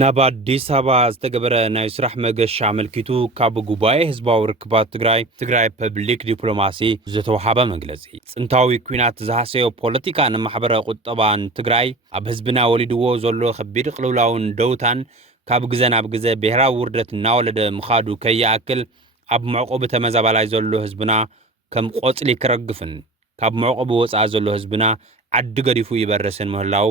ናብ አዲስ አበባ ዝተገበረ ናይ ስራሕ መገሻ አመልኪቱ ካብ ጉባኤ ህዝባዊ ርክባት ትግራይ ፐብሊክ ዲፕሎማሲ ዝተወሃበ መግለጺ ጽንታዊ ኩናት ዝሃሰዮ ፖለቲካ ንማሕበረ ቁጠባን ትግራይ ኣብ ህዝብና ወሊድዎ ዘሎ ከቢድ ቅልውላውን ደውታን ካብ ግዜ ናብ ግዜ ብሔራዊ ውርደት እናወለደ ምኻዱ ከይኣክል ኣብ መዕቆቢ ተመዛባላይ ዘሎ ህዝብና ከም ቆጽሊ ክረግፍን ካብ መዕቆቢ ወፃእ ዘሎ ህዝብና ዓዲ ገዲፉ ይበረስን ምህላው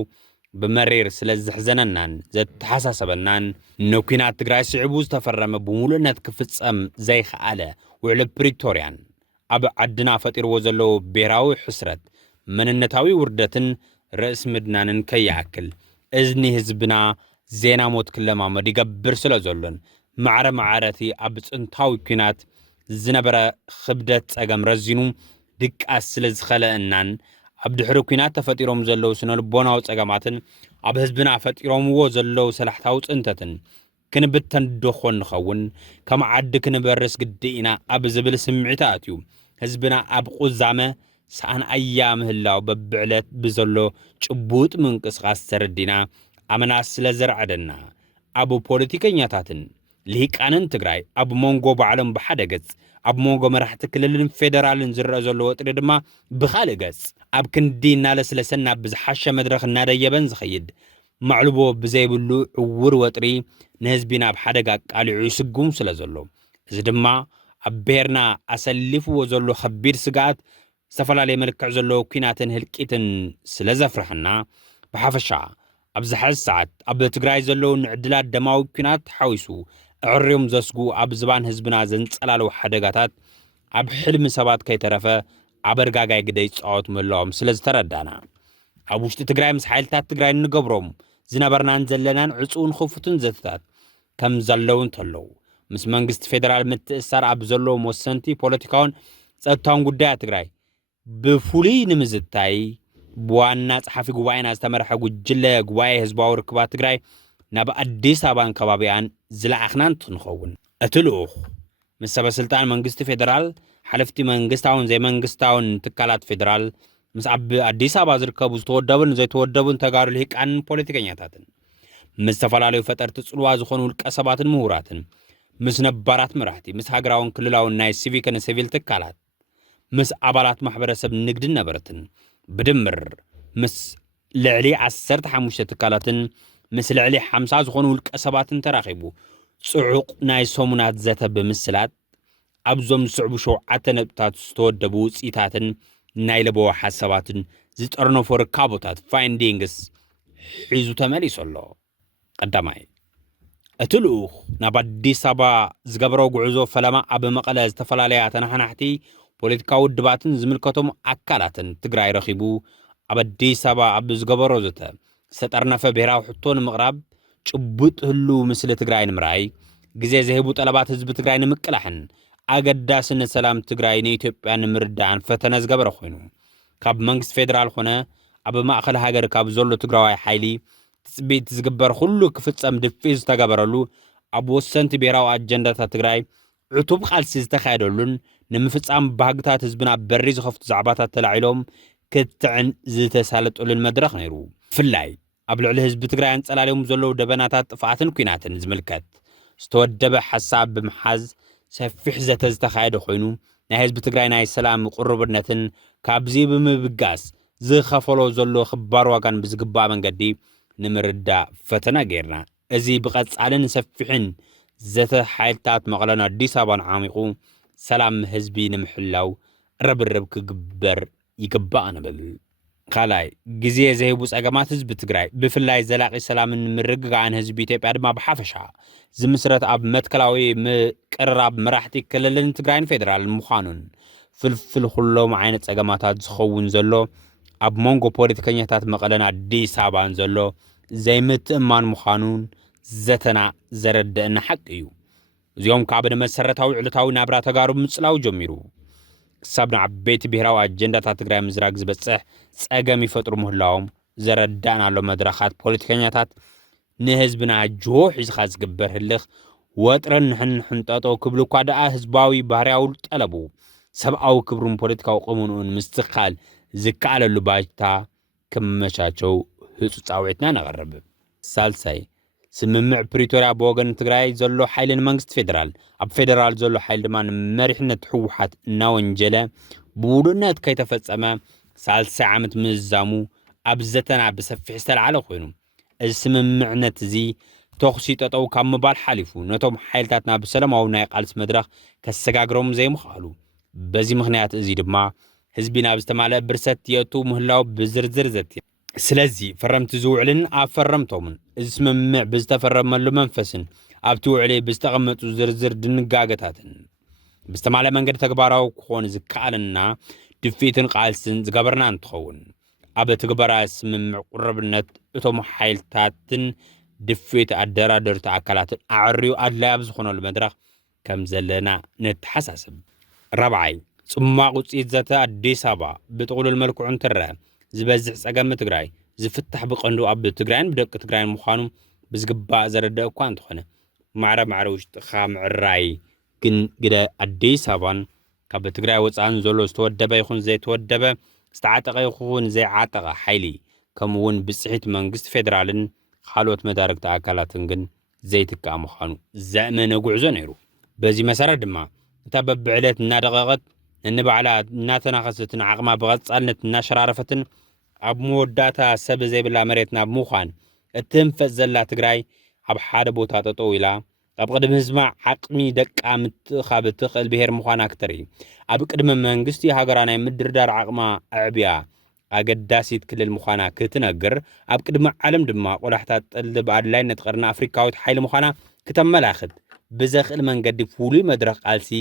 بمرير سلزحزننان زت حساسبنان نوكينات تግራይ ስዕቡ ዝተፈረመ ብሙሉነት ክፍጸም ዘይኸኣለ ውዕል ፕሪቶሪያን ኣብ ዓድና ፈጢርዎ ዘለዎ ብሔራዊ ሕስረት መንነታዊ ውርደትን ርእስ ምድናንን ከይኣክል እዝኒ ህዝብና ዜና ሞት ክለማመድ ይገብር ስለ ዘሎን ማዕረ ማዕረቲ ኣብ ጽንታዊ ኩናት ዝነበረ ክብደት ጸገም ረዚኑ ድቃስ ስለ ዝኸለአናን ኣብ ድሕሪ ኩናት ተፈጢሮም ዘለው ስነልቦናዊ ጸገማትን ኣብ ህዝብና ፈጢሮምዎ ዘለው ሰላሕታዊ ጽንተትን ክንብተን ደኾን ንኸውን ከም ዓዲ ክንበርስ ግድኢና ኣብ ዝብል ስምዒት ኣትዩ ህዝብና ኣብ ቁዛመ ሰኣን ኣያ ምህላው በብዕለት ብዘሎ ጭቡጥ ምንቅስቃስ ተረዲና ኣመና ስለ ዘርዓደና ኣብ ፖለቲከኛታትን ልሂቃንን ትግራይ ኣብ ሞንጎ ባዕሎም ብሓደ ገጽ ኣብ ሞንጎ መራሕቲ ክልልን ፌደራልን ዝረአ ዘሎ ወጥሪ ድማ ብኻልእ ገጽ ኣብ ክንዲ እናለስለሰና ብዝሓሸ መድረኽ እናደየበን ዝኸይድ ማዕልቦ ብዘይብሉ ዕውር ወጥሪ ንህዝቢና ኣብ ሓደጋ ቃሊዑ ይስጉም ስለ ዘሎ እዚ ድማ ኣብ ብሔርና ኣሰሊፍዎ ዘሎ ከቢድ ስጋት ዝተፈላለየ መልክዕ ዘለዎ ኩናትን ህልቂትን ስለ ዘፍርሐና ብሓፈሻ ኣብ ዝሓዝ ሰዓት ኣብ ትግራይ ዘለው ንዕድላት ደማዊ ኩናት ሓዊሱ ዕርዮም ዘስጉ ኣብ ዝባን ህዝብና ዘንጸላለው ሓደጋታት ኣብ ሕልሚ ሰባት ከይተረፈ ኣበርጋጋይ ግደይ ጻወት መለዎም ስለ ዝተረዳና ኣብ ውሽጢ ትግራይ ምስ ሓይልታት ትግራይ ንገብሮም ዝነበርናን ዘለናን ዕጹውን ክፉትን ዘትታት ከም ዘለውን ተለው ምስ መንግስቲ ፌደራል ምትእስሳር ኣብ ዘሎ ወሰንቲ ፖለቲካውን ጸጥታውን ጉዳያት ትግራይ ብፍሉይ ንምዝታይ ብዋና ጸሓፊ ጉባኤና ዝተመርሐ ጉጅለ ጉባኤ ህዝባዊ ርክባት ትግራይ ናብ አዲስ አበባን ከባቢያን ዝለኣኽናን ትንኸውን እትልኡኽ ምስ ሰበስልጣን መንግስቲ ፌደራል ሓለፍቲ መንግስታውን ዘይመንግስታውን ትካላት ፌደራል ምስ ኣብ አዲስ አበባ ዝርከቡ ዝተወደቡን ዘይተወደቡን ተጋሩ ልሂቃንን ፖለቲከኛታትን ምስ ዝተፈላለዩ ፈጠርቲ ጽልዋ ዝኾኑ ውልቀ ሰባትን ምሁራትን ምስ ነባራት መራሕቲ ምስ ሃገራውን ክልላውን ናይ ሲቪክን ሲቪል ትካላት ምስ ኣባላት ማሕበረሰብ ንግድን ነበረትን ብድምር ምስ ልዕሊ 15 ትካላትን ምስ ልዕሊ 50 ዝኾኑ ውልቀ ሰባትን ተራኺቡ ጽዑቕ ናይ ሰሙናት ዘተ ብምስላት ኣብዞም ዝስዕቡ 7 ነጥብታት ዝተወደቡ ውፅኢታትን ናይ ለበዋ ሓሳባትን ዝጠርነፎ ርካቦታት ፋይንዲንግስ ሒዙ ተመሊሱ ኣሎ ቀዳማይ እቲ ልኡኽ ናብ አዲስ አበባ ዝገበሮ ጉዕዞ ፈለማ ኣብ መቐለ ዝተፈላለያ ተናሕናሕቲ ፖለቲካዊ ውድባትን ዝምልከቶም ኣካላትን ትግራይ ረኺቡ ኣብ አዲስ አበባ ኣብ ዝገበሮ ዘተ ዝተጠርነፈ ብሔራዊ ሕቶ ንምቕራብ ጭቡጥ ህሉ ምስሊ ትግራይ ንምርኣይ ግዜ ዘሂቡ ጠለባት ህዝቢ ትግራይ ንምቅላሕን ኣገዳስነት ሰላም ትግራይ ንኢትዮጵያ ንምርዳእን ፈተነ ዝገበረ ኮይኑ ካብ መንግስቲ ፌደራል ኾነ ኣብ ማእኸል ሃገር ካብ ዘሎ ትግራዋይ ሓይሊ ትጽቢት ዝግበር ኩሉ ክፍጸም ድፊት ዝተገበረሉ ኣብ ወሰንቲ ብሔራዊ ኣጀንዳታት ትግራይ ዕቱብ ቃልሲ ዝተኻየደሉን ንምፍጻም ባህግታት ህዝብና በሪ ዝኸፍቱ ዛዕባታት ተላዒሎም ክትዕን ዝተሳለጡልን መድረኽ ነይሩ ፍላይ ኣብ ልዕሊ ህዝቢ ትግራይ አንጸላልዮም ዘለው ደበናታት ጥፋትን ኩናትን ዝምልከት ዝተወደበ ሓሳብ ብምሓዝ ሰፊሕ ዘተ ዝተኻየደ ኮይኑ ናይ ህዝቢ ትግራይ ናይ ሰላም ቁርብነትን ካብዚ ብምብጋስ ዝኸፈሎ ዘሎ ክባር ዋጋን ብዝግባእ መንገዲ ንምርዳእ ፈተና ጌርና እዚ ብቐጻልን ሰፊሕን ዘተ ሓይልታት መቐለን አዲስ አበባን ዓሚቑ ሰላም ህዝቢ ንምሕላው ረብረብ ክግበር ይግባእ ንብል ካልኣይ ግዜ ዘሂቡ ጸገማት ህዝቢ ትግራይ ብፍላይ ዘላቂ ሰላምን ምርግጋእን ህዝቢ ኢትዮጵያ ድማ ብሓፈሻ ዝምስረት ኣብ መትከላዊ ምቅርራብ መራሕቲ ክልልን ትግራይን ፌደራልን ምዃኑን ፍልፍል ኩሎም ዓይነት ጸገማታት ዝኸውን ዘሎ ኣብ ሞንጎ ፖለቲከኛታት መቐለን አዲስ አበባን ዘሎ ዘይምትእማን ምዃኑን ዘተና ዘረድአና ሓቂ እዩ እዚኦም ካብ ንመሰረታዊ ዕለታዊ ናብራ ተጋሩ ምጽላው ጀሚሩ ክሳብ ንዓበይቲ ብሔራዊ ኣጀንዳታት ትግራይ ምዝራግ ዝበጽሕ ጸገም ይፈጥሩ ምህላዎም ዘረዳእና ኣሎ መድረኻት ፖለቲከኛታት ንህዝብና ጆሕ ሒዝኻ ዝግበር ህልኽ ወጥረን ሕንጠጦ ክብሉ እኳ ደኣ ህዝባዊ ባህርያዊ ጠለቡ ሰብኣዊ ክብሩን ፖለቲካዊ ቁመንኡን ምስትኻል ዝከኣለሉ ባይታ ክመቻቸው ህፁፅ ጻውዒትና ነቐርብ ሳልሳይ ስምምዕ ፕሪቶሪያ ብወገን ትግራይ ዘሎ ሓይልን መንግስቲ ፌደራል ኣብ ፌደራል ዘሎ ሓይል ድማ መሪሕነት ሕወሓት እናወንጀለ ብውድነት ከይተፈጸመ ሳልሳይ ዓመት ምዛሙ ኣብ ዘተና ብሰፊሕ ዝተለዓለ ኮይኑ እዚ ስምምዕነት እዚ ተኽሲ ጠጠው ካብ ምባል ሓሊፉ ነቶም ሓይልታትና ብሰላማዊ ናይ ቃልሲ መድረኽ ከሰጋግሮም ዘይምኽኣሉ በዚ ምኽንያት እዚ ድማ ህዝቢ ናብ ዝተማልአ ብርሰት የእቱ ምህላው ብዝርዝር ዘትየ ስለዚ ፈረምቲ ዝውዕልን ኣብ ፈረምቶምን እዚ ስምምዕ ብዝተፈረመሉ መንፈስን ኣብቲ ውዕሊ ብዝተቐመጡ ዝርዝር ድንጋገታትን ብዝተማልአ መንገዲ ተግባራዊ ክኾን ዝከኣልና ድፊትን ቃልስን ዝገበርና እንትኸውን ኣብ ትግበራ ስምምዕ ቁርብነት እቶም ሓይልታትን ድፊት ኣደራደርቲ ኣካላትን ኣዕርዩ ኣድላይ ኣብ ዝኾነሉ መድረኽ ከም ዘለና ነተሓሳስብ ራብዓይ ጽማቕ ውፅኢት ዘተ ኣዲስ ኣበባ ብጥቕሉል መልክዑ እንትርአ ዝበዝሕ ጸገም ትግራይ ዝፍታሕ ብቐንዱ ኣብ ትግራይን ብደቂ ትግራይን ምዃኑ ብዝግባእ ዘረድእ እኳ እንተኾነ ማዕረ ውሽጥኻ ምዕራይ ግን ግደ ኣዲስ ኣበባን ካብ ትግራይ ወፃእን ዘሎ ዝተወደበ ይኹን ዘይተወደበ ዝተዓጠቐ ይኹን ዘይዓጠቐ ሓይሊ ከምኡውን ብፅሒት መንግስቲ ፌደራልን ካልኦት መዳርግቲ ኣካላትን ግን ዘይትከኣ ምዃኑ ዘእመነ ጉዕዞ ነይሩ በዚ መሰረት ድማ እታ በብዕለት እናደቐቐት ንባዕላ እናተናኸሰትን ዓቕማ ብቐጻልነት እናሸራረፈትን ኣብ መወዳእታ ሰብ ዘይብላ መሬት ናብ ምዃን እትንፈስ ዘላ ትግራይ ኣብ ሓደ ቦታ ጠጠው ኢላ ኣብ ቅድሚ ህዝባ ዓቕሚ ደቃ ምትእኻብ እትኽእል ብሄር ምዃና ክትርኢ ኣብ ቅድሚ መንግስቲ ሃገራ ናይ ምድርዳር ዓቕማ ኣዕብያ ኣገዳሲት ክልል ምዃና ክትነግር ኣብ ቅድሚ ዓለም ድማ ቆላሕታት ጠልዲ ብኣድላይነት ቀርኒ ኣፍሪካዊት ሓይሊ ምዃና ክተመላኽት ብዘኽእል መንገዲ ፍሉይ መድረኽ ቃልሲ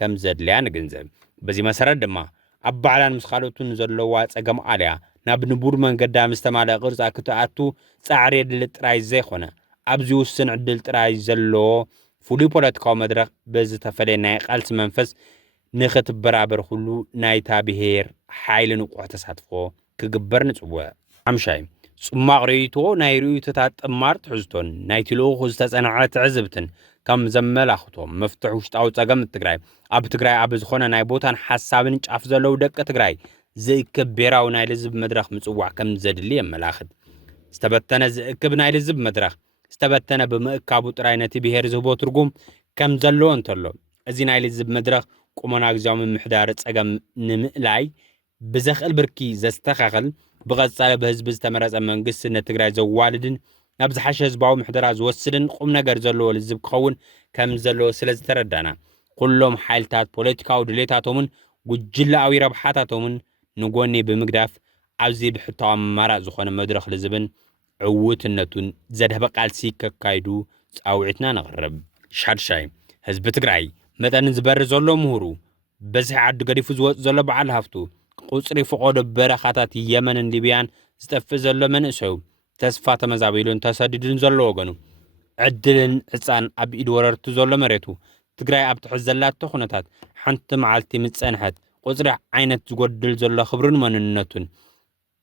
ከም ዘድልያ ንግንዘብ በዚ መሰረት ድማ ኣብ ባዕላን ምስ ካልኦቱን ዘለዋ ጸገም ኣልያ ናብ ንቡር መንገዳ ምስ ተማልአ ቅርጻ ክትኣቱ ጻዕሪ የድሊ ጥራይ ዘይኾነ ኣብዚ ውስን ዕድል ጥራይ ዘለዎ ፍሉይ ፖለቲካዊ መድረኽ በዚ ተፈለየ ናይ ቃልሲ መንፈስ ንኽትበራበር ኩሉ ናይታ ብሄር ሓይሊ ንቑሕ ተሳትፎ ክግበር ንጽውዕ ሓምሻይ ጽማቕ ርእይቶ ናይ ርእይቶታት ጥማር ትሕዝቶን ናይቲ ልኡኹ ዝተጸንዐ ትዕዝብትን ከም ዘመላኽቶም መፍትሕ ውሽጣዊ ጸገም ትግራይ ኣብ ትግራይ ኣብ ዝኾነ ናይ ቦታን ሓሳብን ጫፍ ዘለዉ ደቂ ትግራይ ዝእክብ ብሄራዊ ናይ ልዝብ መድረኽ ምጽዋዕ ከም ዘድሊ የመላኽት ዝተበተነ ዝእክብ ናይ ልዝብ መድረኽ ዝተበተነ ብምእካቡ ጥራይ ነቲ ብሄር ዝህቦ ትርጉም ከም ዘለዎ እንተሎ እዚ ናይ ልዝብ መድረኽ ቁመና ግዜያዊ ምምሕዳር ጸገም ንምእላይ ብዘኽእል ብርኪ ዘስተኻኽል ብቐጻሊ ብህዝቢ ዝተመረጸ መንግስቲ ነትግራይ ዘዋልድን ናብ ዝሓሸ ህዝባዊ ምሕደራ ዝወስድን ቁም ነገር ዘለዎ ልዝብ ክኸውን ከም ዘለዎ ስለ ዝተረዳና ኩሎም ሓይልታት ፖለቲካዊ ድሌታቶምን ጉጅላዊ ረብሓታቶምን ንጎኒ ብምግዳፍ ኣብዚ ብሕታዊ ኣማራጭ ዝኾነ መድረኽ ልዝብን ዕውትነቱን ዘድህበ ቃልሲ ከካይዱ ጻውዒትና ነቕርብ ሻድሻይ ህዝቢ ትግራይ መጠንን ዝበሪ ዘሎ ምሁሩ በዝሒ ዓዲ ገዲፉ ዝወፅእ ዘሎ በዓል ሃፍቱ ቁፅሪ ፍቆዶ በረኻታት የመንን ሊብያን ዝጠፍእ ዘሎ መንእሰዩ ተስፋ ተመዛቢሉን ተሰዲዱን ዘሎ ወገኑ ዕድልን ዕፃን ኣብ ኢድ ወረርቲ ዘሎ መሬቱ ትግራይ ኣብ ትሕዝ ዘላቶ ኩነታት ሓንቲ መዓልቲ ምፀንሐት ቁፅሪ ዓይነት ዝጎድል ዘሎ ክብርን መንነቱን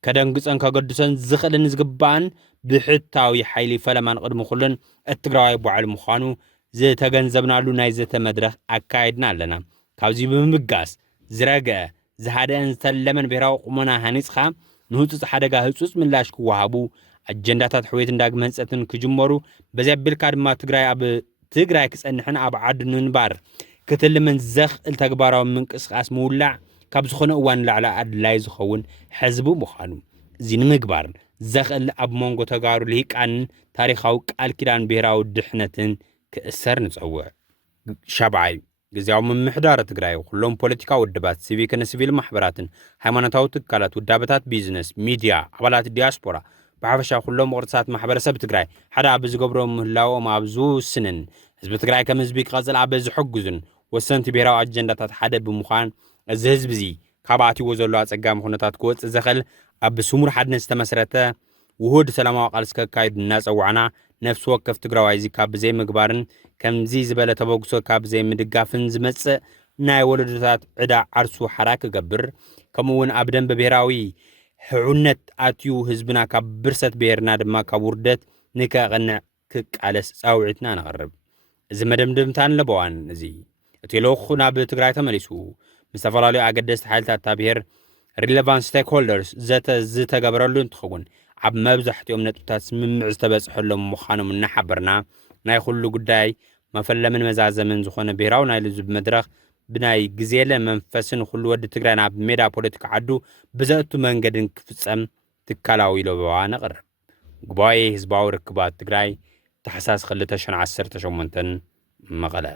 ከደንግፀን ከገድሰን ዝኽእልን ዝግባእን ብሕታዊ ሓይሊ ፈለማን ቅድሚ ኩሉን እትግራዋይ በዓል ምዃኑ ዝተገንዘብናሉ ናይ ዘተ መድረኽ ኣካይድና ኣለና ካብዚ ብምብጋስ ዝረግአ ዝሃደአን ዝተለመን ብሄራዊ ቁመና ሃኒፅኻ ንህፁፅ ሓደጋ ህፁፅ ምላሽ ክወሃቡ ኣጀንዳታት ሕዌትን ዳግመ ህንፀትን ክጅመሩ በዚያ ኣቢልካ ድማ ትግራይ ኣብ ትግራይ ክጸንሕን ኣብ ዓዲ ንምንባር ክትልምን ዘኽእል ተግባራዊ ምንቅስቃስ ምውላዕ ካብ ዝኾነ እዋን ላዕላ ኣድላይ ዝኸውን ሕዝቢ ምዃኑ እዚ ንምግባር ዘኽእል ኣብ መንጎ ተጋሩ ልሂቃንን ታሪኻዊ ቃል ኪዳን ብሄራዊ ድሕነትን ክእሰር ንጸውዕ ሻብዓይ ጊዜያዊ ምምሕዳር ትግራይ ኩሎም ፖለቲካዊ ውድባት ሲቪክን ሲቪል ማሕበራትን ሃይማኖታዊ ትካላት ውዳበታት ቢዝነስ ሚድያ ኣባላት ዲያስፖራ ብሓፈሻ ኩሎም ቅርጽታት ማሕበረሰብ ትግራይ ሓደ ኣብ ዝገብሮም ምህላዎም ኣብ ዝውስንን ህዝቢ ትግራይ ከም ህዝቢ ክቐጽል ኣብ ዝሕግዙን ወሰንቲ ብሄራዊ ኣጀንዳታት ሓደ ብምዃን እዚ ህዝቢ እዚ ካብ ኣትይዎ ዘሎ ኣጸጋሚ ኩነታት ክወፅእ ዘኽእል ኣብ ስሙር ሓድነት ዝተመስረተ ውሁድ ሰላማዊ ቃልሲ ከካይዱ እናጸዋዕና ነፍሲ ወከፍ ትግራዋይ እዚ ካብ ብዘይ ምግባርን ከምዚ ዝበለ ተበግሶ ካብ ብዘይ ምድጋፍን ዝመጽእ ናይ ወለዶታት ዕዳ ዓርሱ ሓራ ክገብር ከምኡውን ኣብ ደንብ ብሄራዊ ሕዑነት ኣትዩ ህዝብና ካብ ብርሰት ብሄርና ድማ ካብ ውርደት ንከቐንዕ ክቃለስ ጻውዒትና ነቕርብ እዚ መደምደምታ ንለበዋን እዚ እቲ ልኡኽ ናብ ትግራይ ተመሊሱ ምስ ዝተፈላለዩ ኣገደስቲ ሓይልታት ብሄር ሪሌቫንት ስቴክሆልደርስ ዘተ ዝተገበረሉ እንትኸውን عب مبزحتهم نتوتات سممع ዝተበጽሐሎም ምዃኖም እናሓበርና ናይ ኩሉ ጉዳይ መፈለምን መዛዘምን ዝኾነ ብሔራዊ ናይ ልዝብ መድረኽ ብናይ ግዜለ መንፈስን ኩሉ ወዲ ትግራይ ናብ ሜዳ ፖለቲካ ዓዱ ብዘእቱ መንገድን ክፍጸም ትካላዊ ለበዋ ነቕርብ ጉባኤ ህዝባዊ ርክባት ትግራይ ታሕሳስ 2018 መቐለ